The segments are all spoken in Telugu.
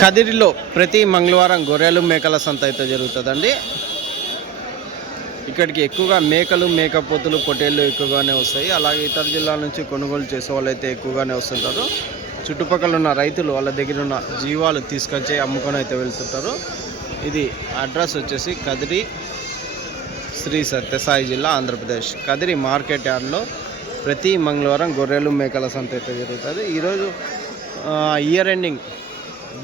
కదిరిలో ప్రతి మంగళవారం గొర్రెలు మేకల సంత అయితే జరుగుతుందండి. ఇక్కడికి ఎక్కువగా మేకలు, మేకపోతులు, పొట్టేళ్ళు ఎక్కువగానే వస్తాయి. అలాగే ఇతర జిల్లాల నుంచి కొనుగోలు చేసే వాళ్ళు అయితే ఎక్కువగానే వస్తుంటారు. చుట్టుపక్కల ఉన్న రైతులు వాళ్ళ దగ్గర ఉన్న జీవాలు తీసుకొచ్చి అమ్ముకొని అయితే వెళ్తుంటారు. ఇది అడ్రస్ వచ్చేసి కదిరి, శ్రీ సత్యసాయి జిల్లా, ఆంధ్రప్రదేశ్. కదిరి మార్కెట్ యార్డ్లో ప్రతి మంగళవారం గొర్రెలు మేకల సంత అయితే జరుగుతుంది. ఈరోజు ఇయర్ ఎండింగ్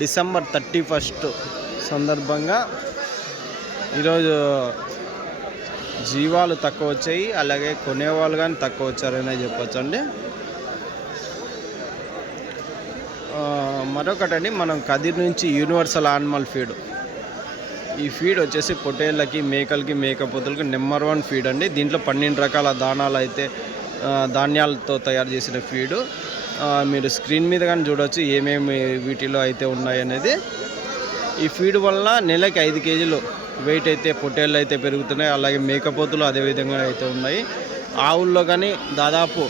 డిసెంబర్ 31 సందర్భంగా ఈరోజు జీవాలు తక్కువ వచ్చాయి, అలాగే కొనేవాళ్ళు కానీ తక్కువ వచ్చారనే చెప్పొచ్చండి. మరొకటండి, మనం కదిరి నుంచి యూనివర్సల్ యానిమల్ ఫీడ్, ఈ ఫీడ్ వచ్చేసి పొట్టేళ్ళకి, మేకలకి, మేకపోతులకి నెంబర్ 1 ఫీడ్ అండి. దీంట్లో 12 రకాల దానాలు అయితే ధాన్యాలతో తయారు చేసిన ఫీడు. మీరు స్క్రీన్ మీద కానీ చూడవచ్చు ఏమేమి వీటిలో అయితే ఉన్నాయనేది. ఈ ఫీడ్ వల్ల నెలకి 5 కేజీలు వెయిట్ అయితే పొట్టేళ్ళు అయితే పెరుగుతున్నాయి, అలాగే మేకపోతులు అదేవిధంగా అయితే ఉన్నాయి. ఆవుల్లో కానీ దాదాపు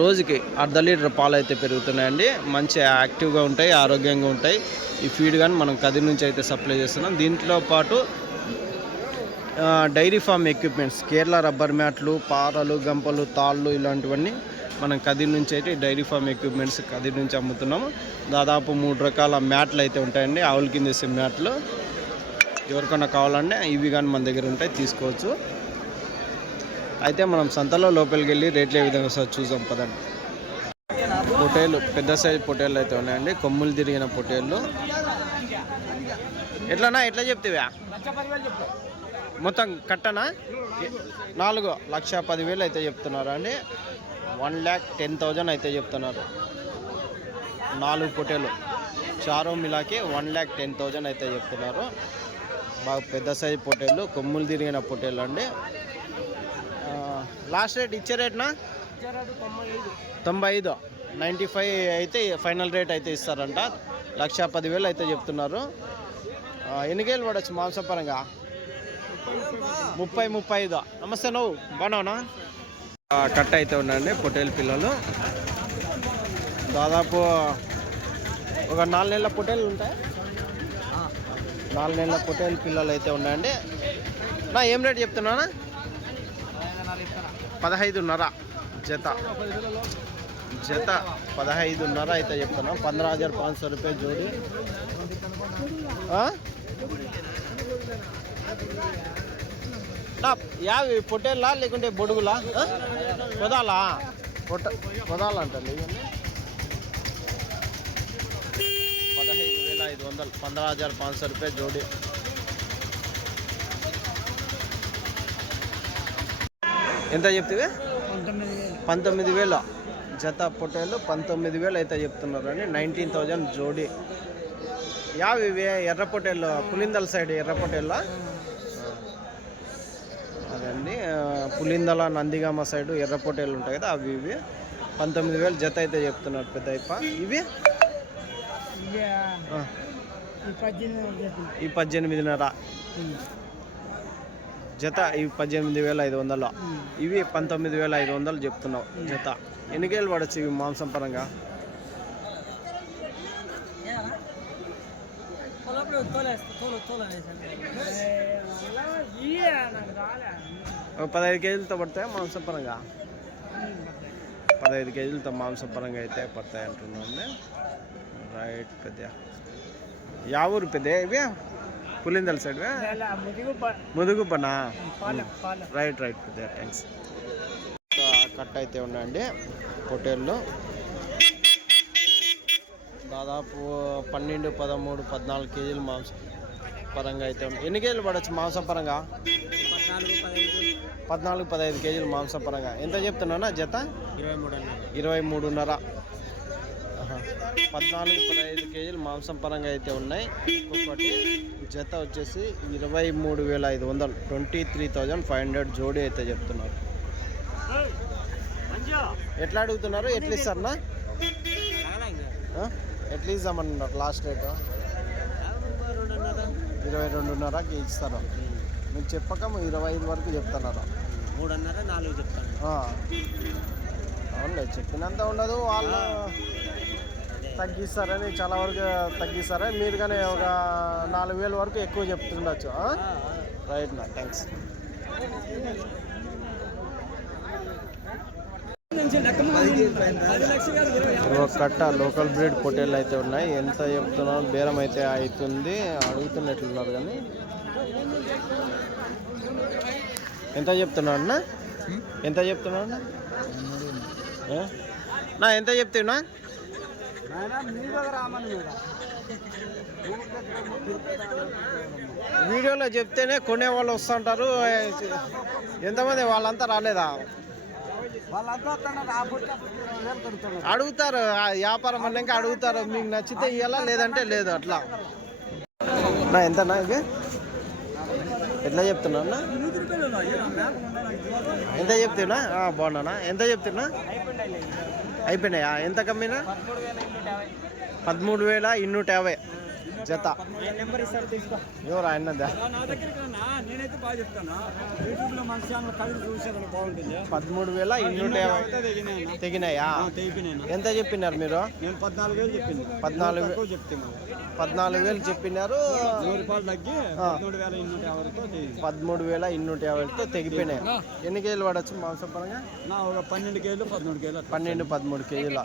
రోజుకి 1/2 లీటర్ పాలు అయితే పెరుగుతున్నాయండి. మంచి యాక్టివ్గా ఉంటాయి, ఆరోగ్యంగా ఉంటాయి. ఈ ఫీడ్ కానీ మనం కదిరి నుంచి అయితే సప్లై చేస్తున్నాం. దీంట్లో పాటు dairy farm equipments, Kerala rubber మ్యాట్లు, పారలు, గంపలు, తాళ్ళు ఇలాంటివన్నీ మనం కదిరి నుంచి అయితే డైరీ ఫామ్ ఎక్విప్మెంట్స్ కదిరి నుంచి అమ్ముతున్నాము. దాదాపు 3 రకాల మ్యాట్లు అయితే ఉంటాయండి, ఆవుల కింద వేసే మ్యాట్లు. ఎవరికైనా కావాలంటే ఇవి కానీ మన దగ్గర ఉంటాయి, తీసుకోవచ్చు. అయితే మనం సంతలో లోపలికి వెళ్ళి రేట్లు ఏ విధంగా సార్ చూసాం పదండి. పొట్టేళ్ళు, పెద్ద సైజు పొట్టేళ్ళు అయితే ఉన్నాయండి, కొమ్ములు తిరిగిన పొట్టేళ్ళు. ఎట్లా చెప్తావా? మొత్తం కట్టనా 4,10,000 అయితే చెప్తున్నారు అండి. 1,10,000 అయితే చెప్తున్నారు. 4 పొట్టేలు చారో మిలాకి 1,10,000 అయితే చెప్తున్నారు. బాగా పెద్ద సైజు పొట్టేళ్ళు, కొమ్ములు తిరిగిన పొట్టేళ్ళు అండి. లాస్ట్ రేట్ ఇచ్చే రేట్నా 95, 95 అయితే ఫైనల్ రేట్ అయితే ఇస్తారంట. 1,10,000 అయితే చెప్తున్నారు. ఎన్ని కేజీలు పడవచ్చు మాంసపరంగా? 30-35. నమస్తే, నువ్వు బాగున్నావునా? కట్ట అయితే ఉండండి పొట్టేలు పిల్లలు. దాదాపు ఒక 4 నెలల పొట్టేలు ఉంటాయి. 4 నెలల పొట్టేలు పిల్లలు అయితే ఉన్నాయండి. నా ఏం రేట్ చెప్తున్నానా? 15.5 జత 15.5 అయితే చెప్తున్నాం. 15,500 రూపాయ జోడి. యావి పొట్టేళ్ళా లేకుంటే బొడుగులా? పొదాలా? పొదాలా అంటండి. ఇవన్నీ 15,500, 15,500 రూపాయ జోడి. ఎంత చెప్తే? 19,000 జత పొట్టేళ్ళు. 19,000 అయితే చెప్తున్నారు అండి. 19,000 జోడి. యావి ఎర్ర పొట్టేళ్ళు, పులిందల సైడ్ ఎర్ర పొట్టేళ్ళ అదండి. పులిందల, నందిగామ సైడు ఎర్ర పొట్టేళ్ళు ఉంటాయి కదా, అవి ఇవి 19,000 జత అయితే చెప్తున్నారు పెద్ద ఇప్ప. ఇవి ఈ 18.5 జత. ఇవి 18,500. ఇవి 19,500 చెప్తున్నావు జత. ఎన్ని కేజీలు పడచ్చు ఇవి మాంసం పరంగా? 15 కేజీలతో పడతాయి మాంసం పరంగా. 15 కేజీలతో మాంసం పరంగా అయితే పడతాయి అంటున్నాను. రైట్ పెద్ద. యా ఊరు పెద్ద ఇవి? పులిందల సైడ్ ముదుగుపనా? రైట్ పెద్ద, థ్యాంక్స్. కట్ట అయితే ఉన్నాయండి పొట్టేళ్ళు. దాదాపు 12, 13, 14 కేజీలు మాంసం పరంగా అయితే ఉన్నాయి. ఎన్ని కేజీలు పడవచ్చు మాంసం పరంగా? 14-15 కేజీలు మాంసం పరంగా. ఎంత చెప్తున్నానా జత? 23.5. 14-15 కేజీలు మాంసం పరంగా అయితే ఉన్నాయి. ఒక్కొక్కటి జత వచ్చేసి 23,500, 23,500 జోడీ అయితే చెప్తున్నారు. ఎట్లా అడుగుతున్నారు? ఎట్లా ఇస్తారన్నా? ఎట్లా ఇద్దామన్నారు లాస్ట్ రేటు? 22.5కి ఇస్తారు. మీరు చెప్పక 25 వరకు చెప్తున్నారు. 3.5-4 చెప్తాను. అవునులే, చెప్పినంత ఉండదు వాళ్ళు. తగ్గిస్తారని చాలా వరకు తగ్గిస్తారని మీరు కానీ ఒక 4,000 వరకు ఎక్కువ చెప్తుండొచ్చు. రైట్ నా, థ్యాంక్స్. ఒక కట్ట లోకల్ బ్రీడ్ పొట్టేళ్ళు అయితే ఉన్నాయి. ఎంత చెప్తున్నారు? బేరం అయితే అవుతుంది, అడుగుతున్నట్లున్నారు కానీ ఎంత చెప్తున్నాడు అన్న? ఎంత చెప్తున్నాడు నా? ఎంత చెప్తున్నా? వీడియోలో చెప్తేనే కొనే వాళ్ళు వస్తుంటారు. ఎంతమంది? వాళ్ళంతా రాలేదా? అడుగుతారు, వ్యాపారం అన్నాక అడుగుతారు. మీకు నచ్చితే ఇవ్వాలా, లేదంటే లేదు. అట్లా నా ఎంతనా ఇవి? ఎట్లా చెప్తున్నా అన్న? ఎంత చెప్తున్నా? బాగున్నానా? ఎంత చెప్తున్నా? అయిపోయినాయా? ఎంత కమ్మినా? 13,250 జత. ఎవరు ఆయన? 13,250 తెగినాయా? ఎంత చెప్పినారు మీరు? 14,000 చెప్పినారు. 13,250తో తెగిపోయినాయి. ఎన్ని కేజీలు పడచ్చు మాంసం పరంగా? 12 కేజీలు 13 కేజీల.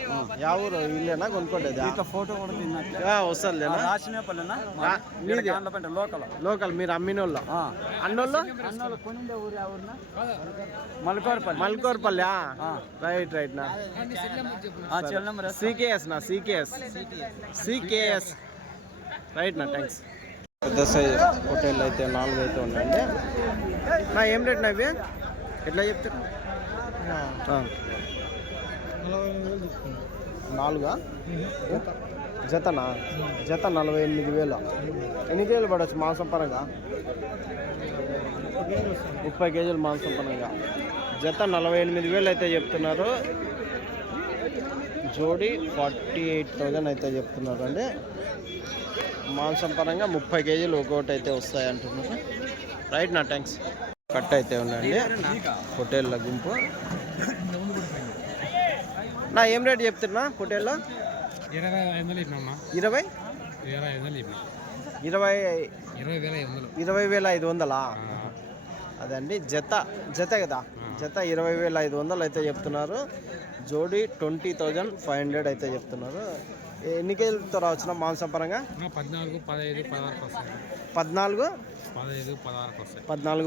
యా ఊరు? ఇల్లేనా కొనుక్కోలేదా? ఫోటో వస్తుందిలేనా? లోకల్. మీరు అమ్మినోళ్ళ అన్నోళ్ళు? మల్కోర్పల్లి. రైట్ నా. సికేఎస్ రైట్ నా, థ్యాంక్స్. పెద్ద సైజ్ హోటల్ అయితే 4 అయితే ఉన్నాయండి. నా ఏం రేట్ నా ఇవి? ఎట్లా చెప్తారు? 4 జతనా? జత 48,000. ఎన్ని కేజీలు పడవచ్చు మాంసం పరంగా? 30 కేజీలు మాంసం పరంగా. జత 48,000 అయితే చెప్తున్నారు. జోడి 48,000 అయితే చెప్తున్నారు అండి. మాంసం పరంగా 30 కేజీలు ఒక్కొక్కటి అయితే వస్తాయి అంటున్నారు. రైట్ నా, థ్యాంక్స్. కట్ అయితే ఉన్నాయండి హోటళ్ళ గుంపు. నా ఏం రేట్ చెప్తున్నా హోటల్లో? 20,500. అదండి జత కదా. జత 20,500 అయితే చెప్తున్నారు. జోడి 20,500 అయితే చెప్తున్నారు. ఎన్ని కేజీలతో రావచ్చునా మాంసం పరంగా? 14, 15,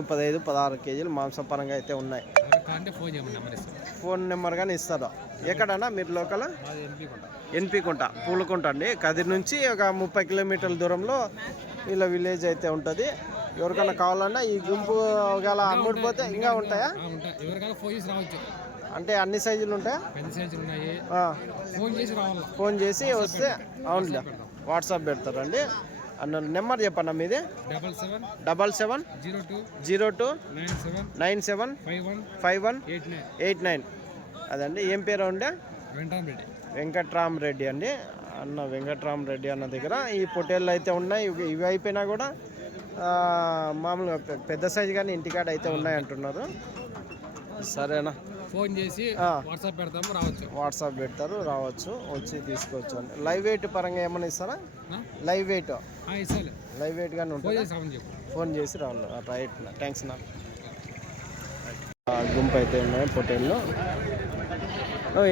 16 కేజీలు మాంసం పరంగా అయితే ఉన్నాయి. ఫోన్ నెంబర్ కానీ ఇస్తారు. ఎక్కడన్నా మీరు లోకల్? ఎన్పి కుంట, పూలకుంట అండి. కదిరి నుంచి ఒక 30 కిలోమీటర్ల దూరంలో వీళ్ళ విలేజ్ అయితే ఉంటుంది. ఎవరికైనా కావాలన్నా ఈ గుంపు ఒకవేళ అమ్ముడిపోతే ఇంకా ఉంటాయా? అంటే అన్ని సైజులు ఉంటాయా? ఫోన్ చేసి వస్తే అవునులే, వాట్సాప్ పెడతారండి. అన్న నెంబర్ చెప్పన్నా మీది? 770297515189. అదండి. ఏం పేరు ఉండే? వెంకట్రామరెడ్డి అండి. అన్న వెంకట్రామరెడ్డి అన్న దగ్గర ఈ పొట్టేళ్ళు అయితే ఉన్నాయి. ఇవి అయిపోయినా కూడా మామూలుగా పెద్ద సైజు కానీ ఇంటికాడ అయితే ఉన్నాయి అంటున్నారు. సరేనా? ఫోన్ చేసి వాట్సాప్ పెడతారు, రావచ్చు, వచ్చి తీసుకోవచ్చు అండి. లైవ్ వెయిట్ పరంగా ఏమైనా ఇస్తారా? లైవ్ వెయిట్ గానీ ఉంటుంది. ఫోన్ చేసి రావాలి. రైట్, థ్యాంక్స్ నా. గుంపు అయితే ఉన్నాయి పొట్టేళ్ళు.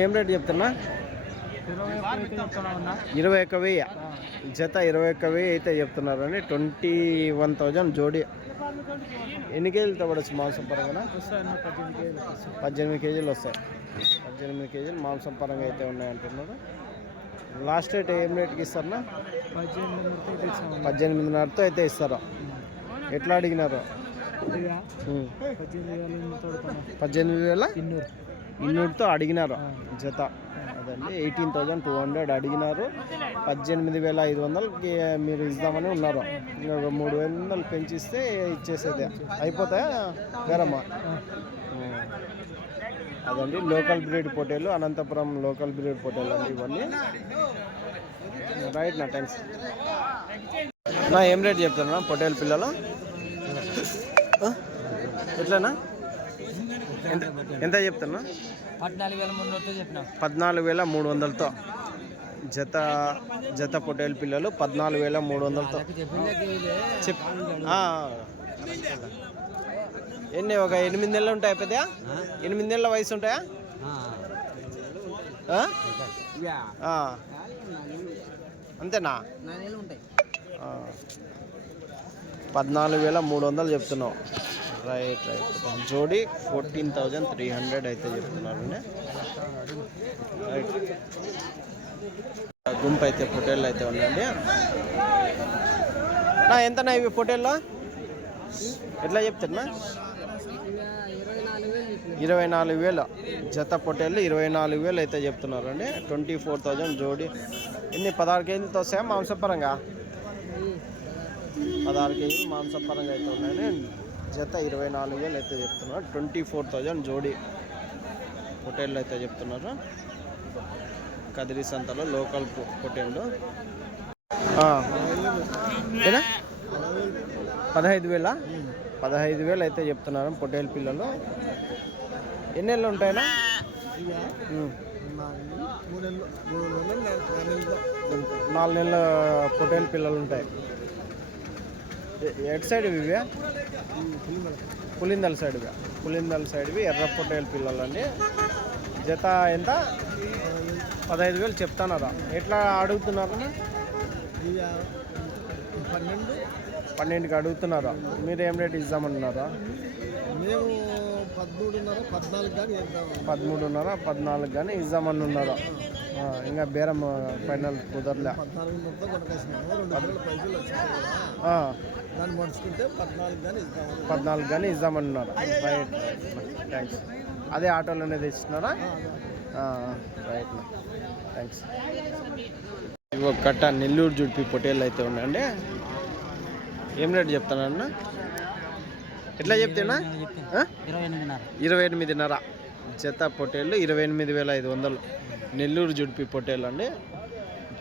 ఏం రేట్ చెప్తున్నా? 21,000 జత. 21,000 అయితే చెప్తున్నారండి. 21,000 జోడి. ఎన్ని కేజీలతో పడవచ్చు మాంసం పరంగా? 18 కేజీలు వస్తాయి. 18 కేజీలు మాంసం పరంగా అయితే ఉన్నాయి అంటున్నారు. లాస్ట్ రేట్ ఏం రేట్కి ఇస్తారన్నా? 18,500తో అయితే ఇస్తారు. ఎట్లా అడిగినారు? 18,200తో అడిగినారు జత. అదండి. 18,200 అడిగినారు. 18,500కి మీరు ఇద్దామని ఉన్నారు. ఒక 300 పెంచిస్తే ఇచ్చేసేదే. అయిపోతాయా వేరమ్మా? అదండి. లోకల్ బ్రీడ్ పొట్టేలు, అనంతపురం లోకల్ బ్రీడ్ పొట్టేలు అండి ఇవన్నీ. రైట్ నా, థ్యాంక్స్. నా ఏం రేట్ చెప్తున్నా పొట్టేలు పిల్లలు? ఎట్లనా? ఎంత చెప్తున్నా? 14,300తో చెప్పిన. 14,300తో జత జత పొట్టేలు పిల్లలు 14,300తో చెప్ ఎన్ని ఒక 8 నెలలు ఉంటాయా పెద్ద 8 నెలల వయసు ఉంటాయా అంతేనా 14,300 చెప్తున్నావు రైట్ జోడీ 14,300 అయితే చెప్తున్నారు రైట్ గుంపు అయితే పొట్టేళ్ళు అయితే ఉండండి నా ఎంతనా ఇవి పొట్టేళ్ళు ఎట్లా చెప్తున్నా 24,000 జత పొట్టేళ్ళు 24,000 అయితే చెప్తున్నారు అండి 24,000 జోడీ ఎన్ని 16 కేజీలతో వస్తాయా మాంసపరంగా 16 కేజీలు మాంసపరంగా అయితే ఉన్నాయని జత 24,000 అయితే చెప్తున్నారు 24,000 జోడీ పొట్టేళ్ళు అయితే చెప్తున్నారు కదిరి సంతలో లోకల్ పొట్టేళ్ళు 15,000 అయితే చెప్తున్నారు పొట్టేలు పిల్లలు ఎన్ని నెలలు ఉంటాయినా 4 నెలల పొట్టేలు పిల్లలు ఉంటాయి ఎటు సైడ్ ఇవి పులిందల సైడ్వి ఎర్ర పొట్టేలు పిల్లలు అండి జత ఎంత 15,000 చెప్తున్నారా ఎట్లా అడుగుతున్నారు 12కి అడుగుతున్నారా మీరు ఏం రేట్ ఇద్దామన్నారా మేము 13,500 14 కానీ ఇద్దామని ఉన్నారా ఇంకా బేరం ఫైనల్ కుదరలే 14 కానీ ఇద్దామన్నారు రైట్ థ్యాంక్స్ అదే ఆటోలోనే తెచ్చినారా రైట్ థ్యాంక్స్ ఇవి ఒక కట్ట నెల్లూరు జుడిపి పొట్టేళ్ళు అయితే ఉన్నాయండి ఏం రేట్ చెప్తానన్నా ఎట్లా చెప్తున్నా 28,500 జత పొట్టేళ్ళు 28,500 నెల్లూరు జుడిపి పొట్టేళ్ళు అండి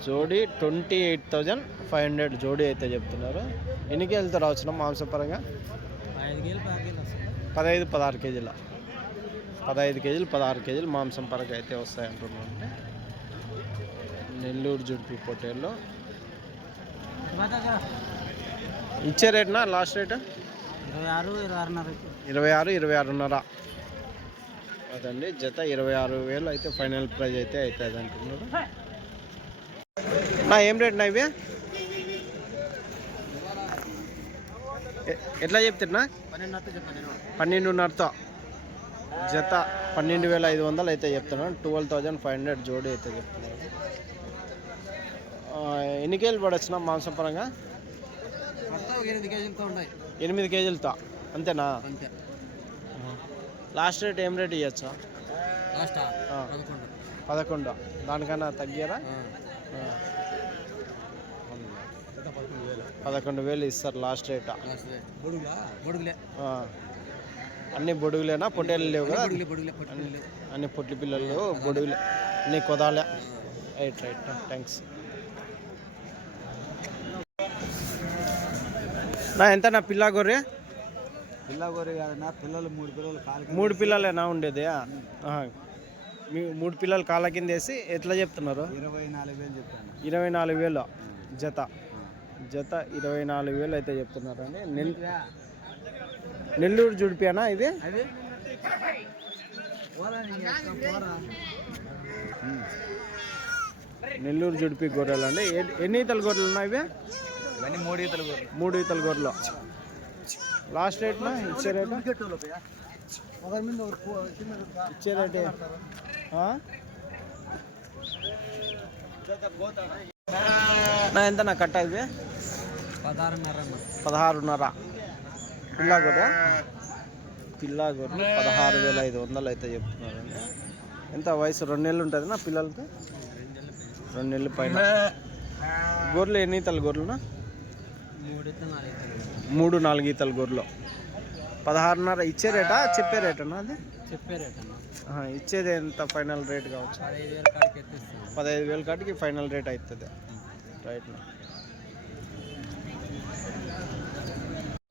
జోడీ 28,500 జోడీ అయితే చెప్తున్నారు ఎన్ని కేజీలతో రావచ్చు మాంసపరంగా 15-16 కేజీల 15 కేజీలు 16 కేజీలు మాంసం పరంగా అయితే వస్తాయి అంటున్నాను నెల్లూరు జుడిపి పొట్టేళ్ళు ఇచ్చే రేట్నా లాస్ట్ రేట్ 26,500 అదండి జత 26,000 అయితే ఫైనల్ ప్రైజ్ అయితే అవుతుంది అంటున్నారు నా ఏం రేట్ నా ఇవి ఎట్లా చెప్తున్నా 12,500తో జత 12,500 అయితే చెప్తున్నాను 12,500 జోడీ అయితే చెప్తున్నారు ఎన్ని కేజీలు పడొచ్చిన మాంసం పరంగా 8 కేజీలతో అంతేనా లాస్ట్ రేట్ ఏం రేట్ ఇవ్వచ్చా 11 దానికన్నా తగ్గారా 11,000 ఇస్తారు లాస్ట్ రేటా అన్ని బొడుగులేనా పొట్టేళ్ళు లేవు కదా అన్ని పొట్టి పిల్లలు బొడుగులే అన్ని కొదాలే రైట్ థ్యాంక్స్ నా ఎంత నా పిల్ల గొర్రె కాదన్నా పిల్లలు 3 పిల్లలు 3 పిల్లలేనా ఉండేది మీ 3 పిల్లలు కాళ్ళ కింద వేసి ఎట్లా చెప్తున్నారు 24,000 చెప్తాను 24,000 జత 24,000 అయితే చెప్తున్నారు అండి నెల్లూరు జుడిపియానా ఇది నెల్లూరు జుడిపి గొర్రెలు అండి ఎన్ని ఈతల గొర్రెలు ఉన్నాయి ఇవి 3 ఈతల గొర్రెలు లాస్ట్ రేట్నా ఇచ్చే రేట్ నా ఎంత నా కట్ట ఇది 16,500 పిల్ల గొర్రె 16,500 అయితే చెప్తున్నారండి ఎంత వయసు 2 నెలలు ఉంటుంది నా పిల్లలకి 2 నెలల పైన గొర్రెలు ఎన్ని ఈతల గొర్రెలునా 3-4 ఈతల గొర్రెలు 16,500 ఇచ్చే రేటా చెప్పే రేటనా అది ఇచ్చేది ఎంత ఫైనల్ రేట్ కావచ్చు 15,000 కాటికి ఫైనల్ రేట్ అవుతుంది రైట్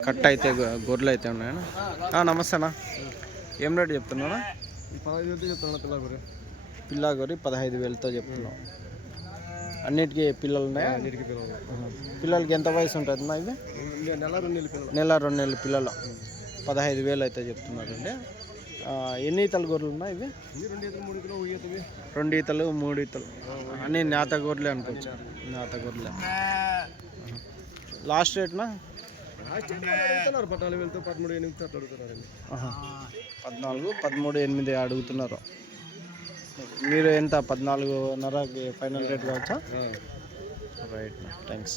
కట్ అయితే గొర్రెలు అయితే ఉన్నాయన్నా నమస్తేనా ఏం రేట్ చెప్తున్నానా 15,000 చెప్తున్నా పిల్ల గొర్రె 15,000తో చెప్తున్నావు అన్నిటికీ పిల్లలు ఉన్నాయా? అన్నిటికీ పిల్లలు పిల్లలకి ఎంత వయసు ఉంటుంది అన్న ఇవి? నెల 2 నెలల పిల్లలు. నెల 2 నెలల పిల్లలు 15,000 అయితే చెప్తున్నారండి. ఎన్ని ఈతల గొర్రెలు ఉన్నాయి ఇవి? 2 ఈతలు 3 కిలో ఈతవి. 2 ఈతలు 3 ఈతలు అన్నీ నేత గొర్రెలే అనుకోవచ్చు. నేత గొర్రెలే. లాస్ట్ రేట్నా? 14,000 13,800 అట్లా అడుగుతున్నారండి. 14, 13, 8 అడుగుతున్నారు. మీరు ఎంత 14.5కి ఫైనల్ రేట్ కావచ్చా? Right, thanks.